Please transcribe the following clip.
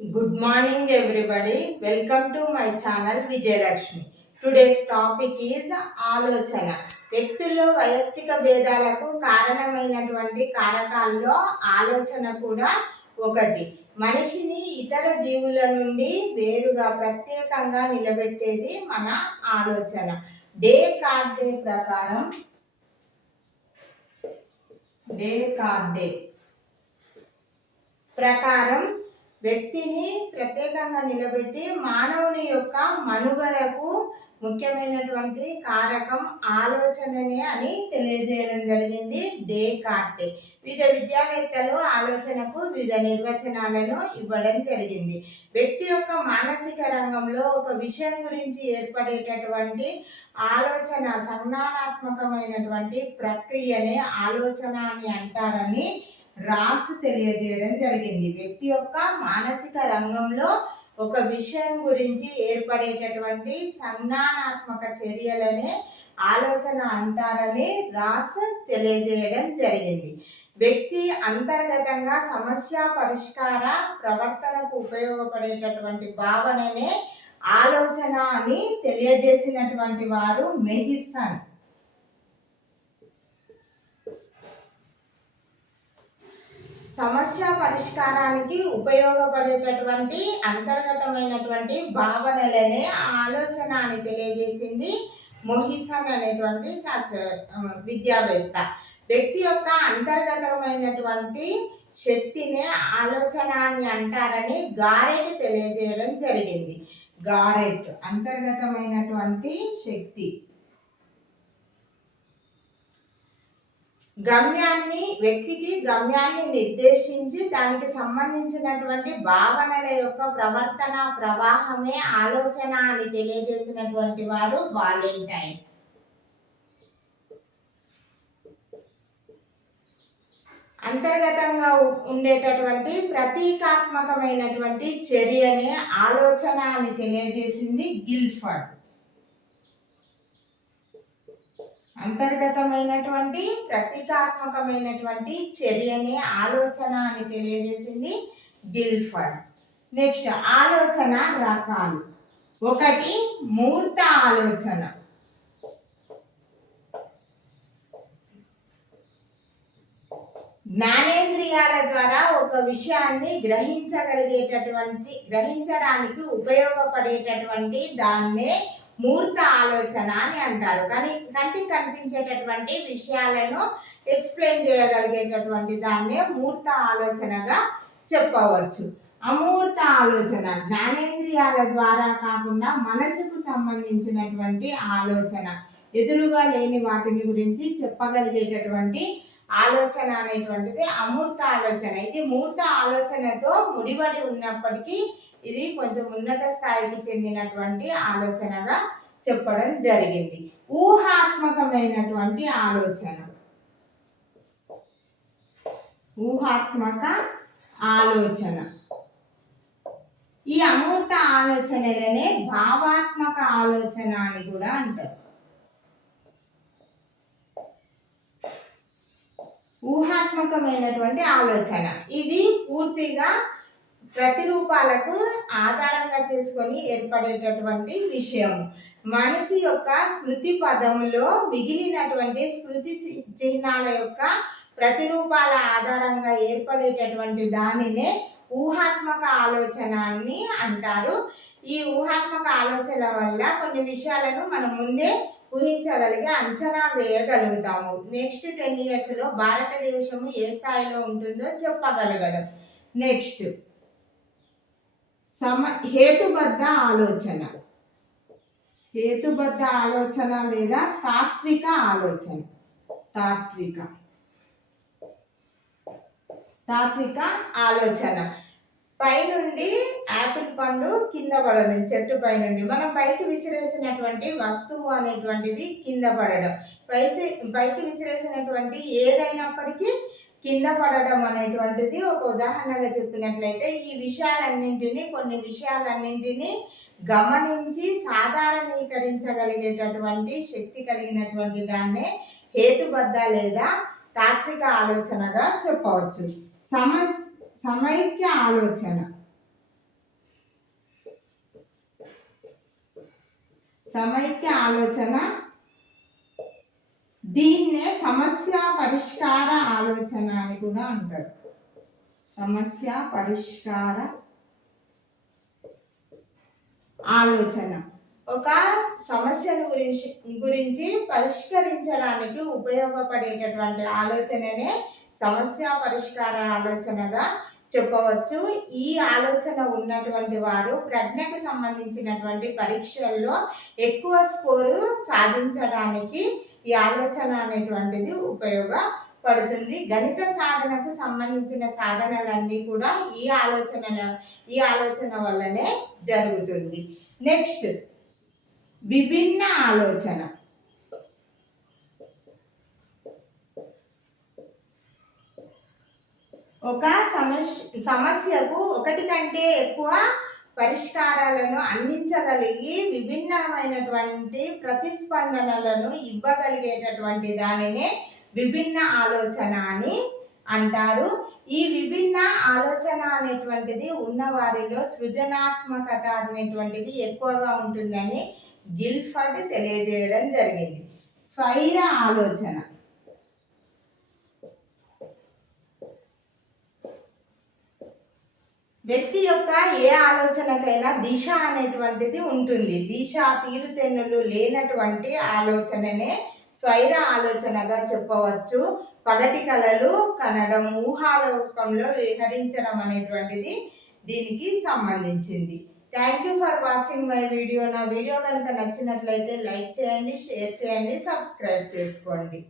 Good morning everybody. Welcome to my channel Vijayalakshmi. Today's topic is ఆలోచన. వ్యక్తుల్లో వైయక్తిక భేదాలకు కారణమైనటువంటి కారకాల్లో ఆలోచన కూడా ఒకటి. మనిషిని ఇతర జీవుల నుండి వేరుగా ప్రత్యేకంగా నిలబెట్టేది మన ఆలోచన. డేకార్టే ప్రకారం వ్యక్తిని ప్రత్యేకంగా నిలబెట్టి మానవుని యొక్క మనుగడకు ముఖ్యమైనటువంటి కారకం ఆలోచననే అని తెలియజేయడం జరిగింది డేకార్టే. వివిధ విద్యావేత్తలు ఆలోచనకు వివిధ నిర్వచనాలను ఇవ్వడం జరిగింది. వ్యక్తి యొక్క మానసిక రంగంలో ఒక విషయం గురించి ఏర్పడేటటువంటి ఆలోచన సంజ్ఞానాత్మకమైనటువంటి ప్రక్రియనే ఆలోచన అని అంటారని రాసు తెలియజేయడం జరిగింది. వ్యక్తి యొక్క మానసిక రంగంలో ఒక విషయం గురించి ఏర్పడేటటువంటి సంజ్ఞానాత్మక చర్యలనే ఆలోచన అంటారని రాసు తెలియజేయడం జరిగింది. వ్యక్తి అంతర్గతంగా సమస్య పరిష్కార ప్రవర్తనకు ఉపయోగపడేటటువంటి భావననే ఆలోచన అని తెలియజేసినటువంటి వారు మెగిసన్. సమస్య పరిష్కారానికి ఉపయోగపడేటటువంటి అంతర్గతమైనటువంటి భావనలనే ఆలోచన అని తెలియజేసింది మొహిసన్ అనేటువంటి విద్యావేత్త. వ్యక్తి యొక్క అంతర్గతమైనటువంటి శక్తినే ఆలోచన అని అంటారని గారెట్ తెలియజేయడం జరిగింది. గారెట్ అంతర్గతమైనటువంటి శక్తి వ్యక్తికి గమ్యాన్ని నిర్దేశించి దానికి సంబంధించినటువంటి భావనల యొక్క ప్రవర్తన ప్రవాహమే ఆలోచన అని తెలియజేసినటువంటి వారు వాలెంటైన్. అంతర్గతంగా ఉండేటటువంటి ప్రతీకాత్మకమైనటువంటి చర్యనే ఆలోచన అని తెలియజేసింది గిల్ఫర్డ్. అంతర్గతమైనటువంటి ప్రతీకాత్మకమైనటువంటి చర్యనే ఆలోచన అని తెలియజేసింది గిల్ఫర్డ్. నెక్స్ట్ ఆలోచన రకాలు. ఒకటి మూర్త ఆలోచన. జ్ఞానేంద్రియాల ద్వారా ఒక విషయాన్ని గ్రహించడానికి ఉపయోగపడేటటువంటి దాన్నే మూర్త ఆలోచన అని అంటారు. కానీ కంటికి కనిపించేటటువంటి విషయాలను ఎక్స్ప్లెయిన్ చేయగలిగేటటువంటి దాన్నే మూర్త ఆలోచనగా చెప్పవచ్చు. అమూర్త ఆలోచన జ్ఞానేంద్రియాల ద్వారా కాకుండా మనసుకు సంబంధించినటువంటి ఆలోచన, ఎదురుగా లేని వాటిని గురించి చెప్పగలిగేటటువంటి ఆలోచన అనేటువంటిది అమూర్త ఆలోచన. ఇది మూర్త ఆలోచనతో ముడిపడి ఉన్నప్పటికీ ఇది కొంచెం ఉన్నత స్థాయికి చెందినటువంటి ఆలోచనగా చెప్పడం జరిగింది. ఊహాత్మకమైనటువంటి ఆలోచన. ఊహాత్మక ఆలోచన. ఈ అమూర్త ఆలోచనలనే భావాత్మక ఆలోచన అని కూడా అంటారు. ఊహాత్మకమైనటువంటి ఆలోచన ఇది పూర్తిగా ప్రతిరూపాలకు ఆధారంగా చేసుకొని ఏర్పడేటటువంటి విషయం. మనిషి యొక్క స్మృతి పదంలో మిగిలినటువంటి స్మృతి చిహ్నాల యొక్క ప్రతిరూపాల ఆధారంగా ఏర్పడేటటువంటి దానినే ఊహాత్మక ఆలోచన అని అంటారు. ఈ ఊహాత్మక ఆలోచన వల్ల కొన్ని విషయాలను మనం ముందే ఊహించగలిగి అంచనా వేయగలుగుతాము. నెక్స్ట్ 10 yearsలో భారతదేశము ఏ స్థాయిలో ఉంటుందో చెప్పగలగడం. నెక్స్ట్ హేతుబద్ధ ఆలోచన. హేతుబద్ధ ఆలోచన లేదా తాత్విక ఆలోచన. తాత్విక ఆలోచన. పైనుండి యాపిల్ పండు కింద పడడం, చెట్టు పై నుండి మనం పైకి విసిరేసినటువంటి వస్తువు అనేటువంటిది కింద పడడం, పైకి విసిరేసినటువంటి ఏదైనప్పటికీ కింద పడడం అనేటువంటిది ఒక ఉదాహరణగా చెప్పినట్లయితే కొన్ని విషయాలన్నింటినీ గమనించి సాధారణీకరించగలిగేటటువంటి శక్తి కలిగినటువంటి దాన్నే హేతుబద్ధ లేదా తాత్విక ఆలోచనగా చెప్పవచ్చు. సమైక్య ఆలోచన. సమైక్య ఆలోచన. దీన్నే సమస్య పరిష్కార ఆలోచన అని కూడా అంటారు. సమస్య పరిష్కార ఆలోచన ఒక సమస్యను గురించి పరిష్కరించడానికి ఉపయోగపడేటటువంటి ఆలోచననే సమస్య పరిష్కార ఆలోచనగా చెప్పవచ్చు. ఈ ఆలోచన ఉన్నటువంటి వారు ప్రజ్ఞకు సంబంధించినటువంటి పరీక్షల్లో ఎక్కువ స్కోరు సాధించడానికి ఈ ఆలోచన అనేటువంటిది ఉపయోగపడుతుంది. గణిత సాధనకు సంబంధించిన సాధనలన్నీ కూడా ఈ ఆలోచన వల్లనే జరుగుతుంది. నెక్స్ట్ విభిన్న ఆలోచన. ఒక సమస్యకు ఒకటి కంటే ఎక్కువ పరిష్కారాలను అందించగలిగి విభిన్నమైనటువంటి ప్రతిస్పందనలను ఇవ్వగలిగేటటువంటి దానినే విభిన్న ఆలోచన అని అంటారు. ఈ విభిన్న ఆలోచన అనేటువంటిది ఉన్నవారిలో సృజనాత్మకత అనేటువంటిది ఎక్కువగా ఉంటుందని గిల్ఫర్డ్ తెలియజేయడం జరిగింది. స్వైర ఆలోచన. వ్యక్తి యొక్క ఏ ఆలోచనకైనా దిశ అనేటువంటిది ఉంటుంది. దిశ తీరుతెన్నులు లేనటువంటి ఆలోచననే స్వైర ఆలోచనగా చెప్పవచ్చు. పగటి కలలు కనడం, ఊహాలోకంలో విహరించడం అనేటువంటిది దీనికి సంబంధించింది. Thank you for watching my video. నా వీడియో కనుక నచ్చినట్లయితే లైక్ చేయండి, షేర్ చేయండి, సబ్స్క్రైబ్ చేసుకోండి.